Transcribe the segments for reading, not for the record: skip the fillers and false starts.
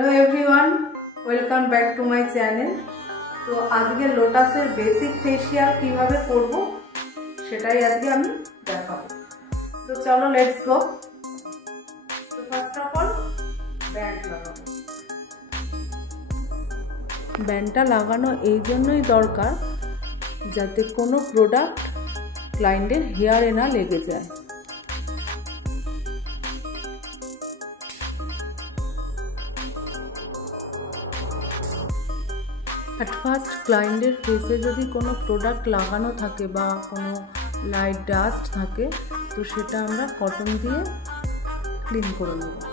Hello everyone, welcome back to my channel. तो आज के लोटासের बेसिक फेशियल কিভাবে করব সেটাই আজকে আমি দেখাবো। তো চলো লেটস গো। তো ফার্স্ট অফ অল ব্যান্ড লাগাবো। ব্যান্ডটা লাগানো এই জন্যই দরকার যাতে কোনো প্রোডাক্ট ক্লায়েন্টের হেয়ারে না লেগে যায়। एट फार्स्ट क्लाइंटर फेसे यदि कोनो प्रोडक्ट लागानो थाके बा कोनो लाइट डास्ट थाके तो सेटा आमरा कटन दिए क्लीन करे नेब।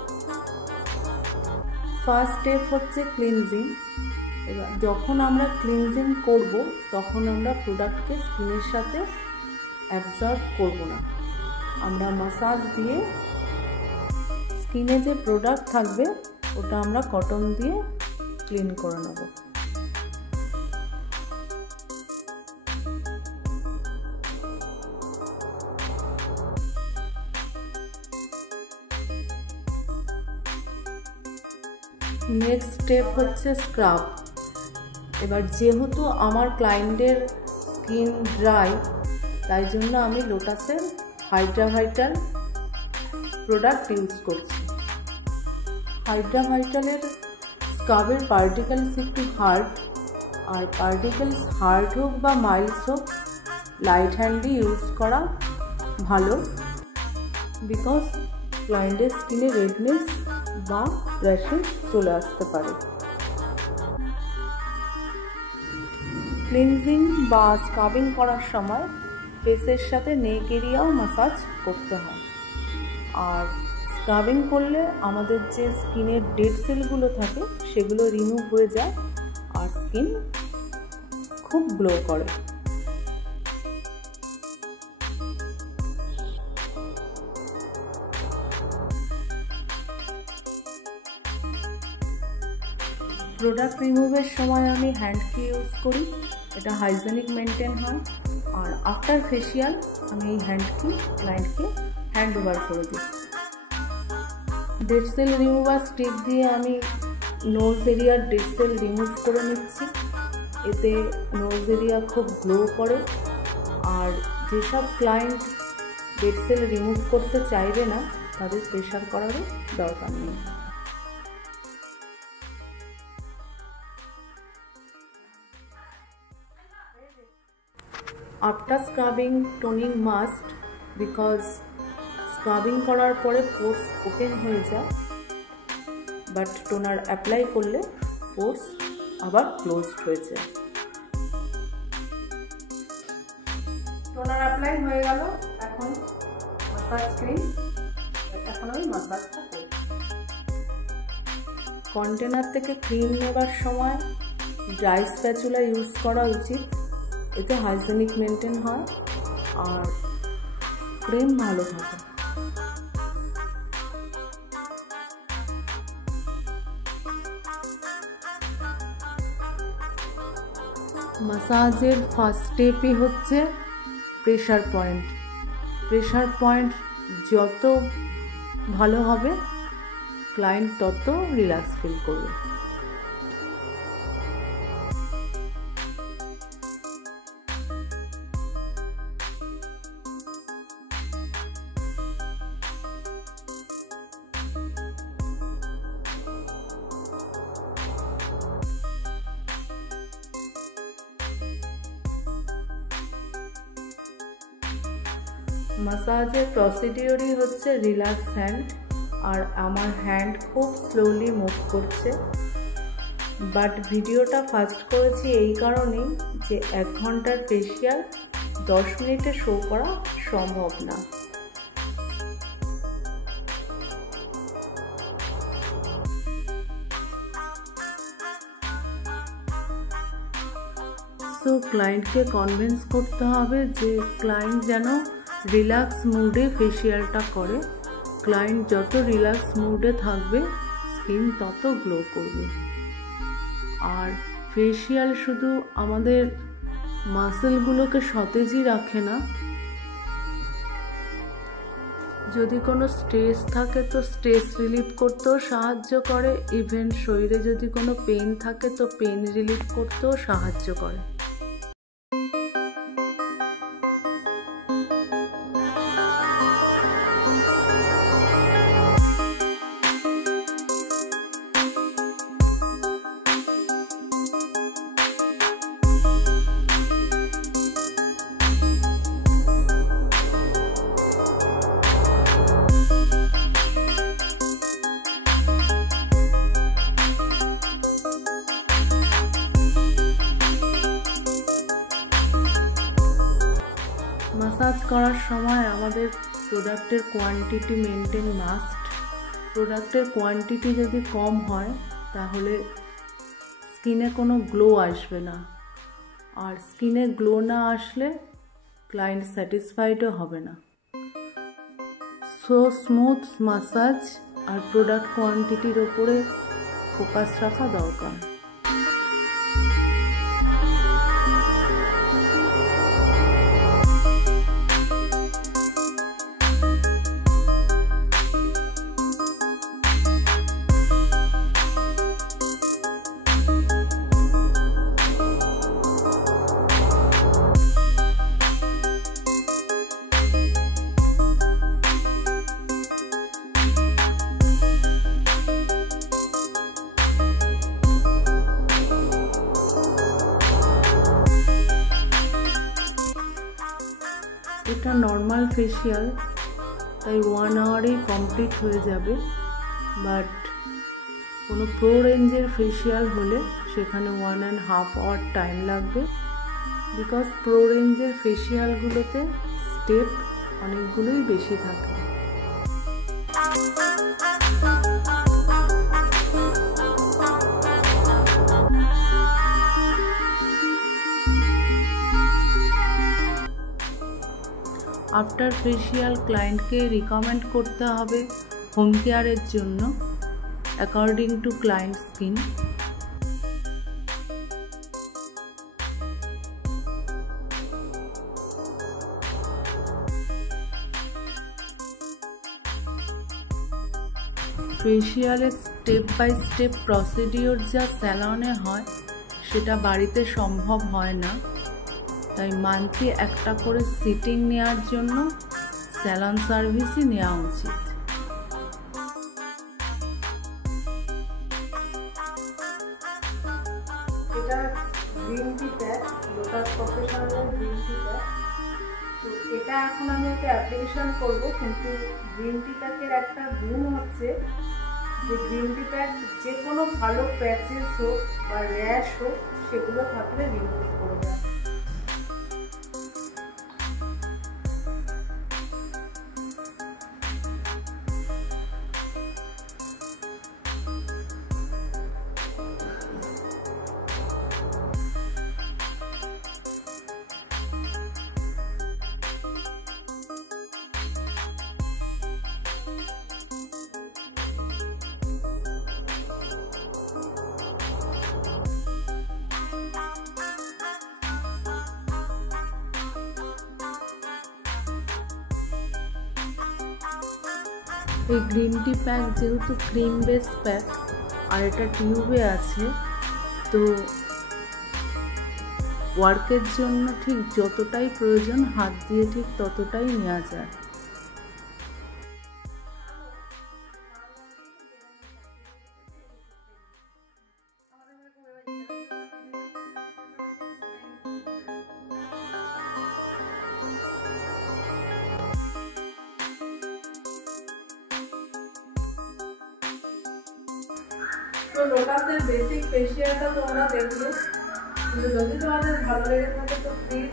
फार्स्ट स्टेप होच्छे क्लिनजिंग। एबार जखन आमरा क्लिनजिंग करब तखन आमरा प्रोडक्टके स्किनेर साथे अबजर्व करब ना, आमरा मसाज दिए स्किने जे प्रोडक्ट थाकबे ओटा आमरा कटन दिए क्लिन करे नेब। नेक्स्ट स्टेप होच्छे स्क्राब। एबार जेहेतु आमार क्लाइंटेर स्किन ड्राई ताई जोन्नो आमी लोटासेर हाइड्रा भाइटाल प्रोडक्ट यूज करछि। हाइड्रा भाइटालेर स्क्राबेर पार्टिकल्स एकटु हार्ड और पार्टिकल्स हार्ड होक बा माइल्ड होक लाइट हैंडी यूज करा भालो, बिकज क्लाइंटेर स्किने रेडनेस বা র্যাশেস চলে আসতে পারে। ক্লিনজিং বা স্ক্রাবিং করার সময় ফেসের সাথে নেক এরিয়াও ম্যাসাজ করতে হয়। আর স্ক্রাবিং করলে আমাদের যে স্কিনের ডেড সেলগুলো থাকে সেগুলো রিমুভ হয়ে যায় আর স্কিন খুব গ্লো করে। प्रोडक्ट रिमुवर समय आमी हैंड की यूज करी, एटा हाइजेनिक मेनटेन है। और आफ्टर फेशियल आमी हैंड की क्लाइंट के हैंड ओवर कर दी। डेड सेल रिमुवर स्टिक दिए आमी nose area dead cell remove करे निচ্ছি। एते नोज एरिया खूब ग्लो करे। और जे सब क्लाइंट डेड सेल रिमुव करते चाइबे ना तादेर प्रेसार करारो दरकार नेই। आफ्टर स्क्राबिंग टोनिंग मास्ट, बिकज स्क्राबिंग करार परे पोर्स ओपेन हो जाए, बाट टोनार अप्लाई करले पोर्स आबार क्लोज्ड हो जाए। टोनार अप्लाई हो गेल, एखन मसाज क्रीम एखन आमि मसाजटा करब। कन्टेनार थेके क्रीम नेবার সময় ड्राई स्पैचुला यूज करा उचित। এতে হাইজেনিক মেনটেন হয় আর ক্রিম ভালো থাকে। মাসাজের ফার্স্ট স্টেপই হচ্ছে প্রেসার পয়েন্ট। প্রেসার পয়েন্ট যত ভালো হবে ক্লায়েন্ট তত রিল্যাক্স ফিল করবে। मसाजेर प्रसिडिओरই হচ্ছে রিল্যাক্স হ্যান্ড। আর আমার হ্যান্ড খুব স্লোলি মুভ করছে, বাট ভিডিওটা ফাস্ট করেছি এই কারণেই যে 1 ঘন্টার ফেশিয়াল 10 মিনিটে শো করা সম্ভব না। সো ক্লায়েন্টকে কনভিন্স করতে হবে যে ক্লায়েন্ট যেন রিল্যাক্স মুডে ফেশিয়ালটা করে। ক্লায়েন্ট যত রিল্যাক্স মুডে থাকবে স্কিন তত গ্লো করবে। আর ফেশিয়াল শুধু আমাদের মাসেলগুলোকে সতেজই রাখে না, যদি কোনো স্ট্রেস থাকে তো স্ট্রেস রিলিফ করতেও সাহায্য করে, ইভেন শরীরে যদি কোনো পেন থাকে তো পেন রিলিফ করতেও সাহায্য করে। ম্যাসাজ করার সময় আমাদের প্রোডাক্টের কোয়ান্টিটি মেনটেন মাস্ট। প্রোডাক্টের কোয়ান্টিটি যদি কম হয় তাহলে স্কিনে কোনো গ্লো আসবে না, আর স্কিনে গ্লো না আসলে ক্লায়েন্ট স্যাটিসফাইডও হবে না। সো স্মুথ ম্যাসাজ আর প্রোডাক্ট কোয়ান্টিটির ওপরে ফোকাস রাখা দরকার। এটা নর্মাল ফেসিয়াল, তাই 1 আওয়ারেই কমপ্লিট হয়ে যাবে, বাট কোনো প্রো রেঞ্জের ফেসিয়াল হলে সেখানে 1.5 আওয়ার টাইম লাগবে, বিকজ প্রো রেঞ্জের ফেসিয়ালগুলোতে স্টেপ অনেকগুলোই বেশি থাকে। আফটার ফেসিয়াল ক্লায়েন্টকে রিকমেন্ড করতে হবে হোম কেয়ারের জন্য অ্যাকর্ডিং টু ক্লায়েন্ট স্কিন। ফেসিয়ালের স্টেপ বাই স্টেপ প্রসিডিওর যা স্যালনে হয় সেটা বাড়িতে সম্ভব হয় না, তাই মান্থলি একটা করে সিটিং নেওয়ার জন্য স্যালন সার্ভিসই নেওয়া উচিত। এটা গ্রিন টি প্যাক, লোটাস প্রফেশনালের গ্রিন টি প্যাক। তো এটা এখন আমি ওকে অ্যাপ্লিকেশন করব, কিন্তু গ্রিন টি প্যাকের একটা গুণ হচ্ছে যে গ্রিন টি প্যাক যে কোনো ভালো প্যাচেস হোক বা র্যাশ হোক সেগুলো থাকলে রিমুভ করবে। এই গ্রিন টি প্যাক যেহেতু ক্রিম বেস প্যাক আর এটা টিউবে আছে, তো ওয়ার্কের জন্য ঠিক যতটাই প্রয়োজন হাত দিয়ে ঠিক ততটাই নেওয়া যায়। তো লোটাসের বেসিক ফেসিয়ালটা তোমরা দেখলে, কিন্তু যদি তোমাদের ভালো লেগে থাকে তো প্লিজ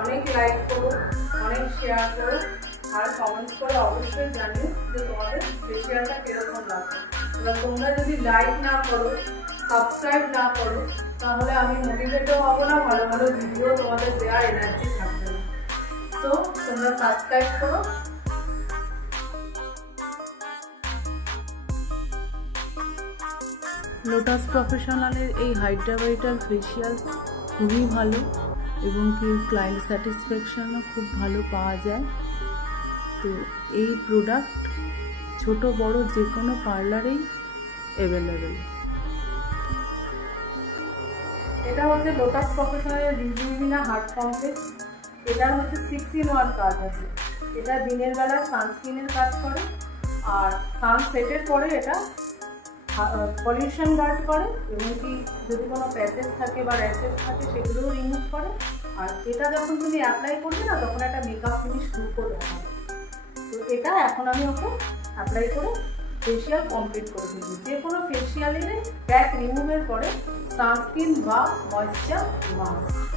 অনেক লাইক করো, অনেক শেয়ার করো, আর কমেন্টস করে অবশ্যই জানিও যে তোমাদের ফেসিয়ালটা কিরকম লাগে। এবার তোমরা যদি লাইক না করো, সাবস্ক্রাইব না করো, তাহলে আমি মোটিভেটও হব না, ভালো ভালো ভিডিও তোমাদের দেওয়ার এনার্জি থাকবে না। তো তোমরা সাবস্ক্রাইব করো। লোটাস প্রফেশনালের এই হাইড্রা ভাইটাল ফেসিয়াল খুবই ভালো এবং কি ক্লায়েন্ট স্যাটিসফ্যাকশনও খুব ভালো পাওয়া যায়। তো এই প্রোডাক্ট ছোট বড় যে কোনো পার্লারেই অ্যাভেলেবেল। এটা হচ্ছে লোটাস প্রফেশনাল রিজুভিনা হার্ট কমপ্লেক্স। এটার হচ্ছে 6-in-1 কাজ আছে। এটা দিনের বেলা সানস্ক্রিনের কাজ করে, আর সানসেটের পরে এটা পলিউশন গার্ড করে, এবং কি যদি কোনো প্যাচেস থাকে বা র্যাশেস থাকে সেগুলোও রিমুভ করে। আর এটা যখন তুমি অ্যাপ্লাই করবে না, তখন একটা মেকআপ ফিনিশ লুকও দেখাবে। তো এটা এখন আমি ওকে অ্যাপ্লাই করে ফেসিয়াল কমপ্লিট করে দেবো। যে কোনো ফেসিয়ালের প্যাক রিমুভের পরে সানস্ক্রিন বা ময়েশ্চার মাস্ক।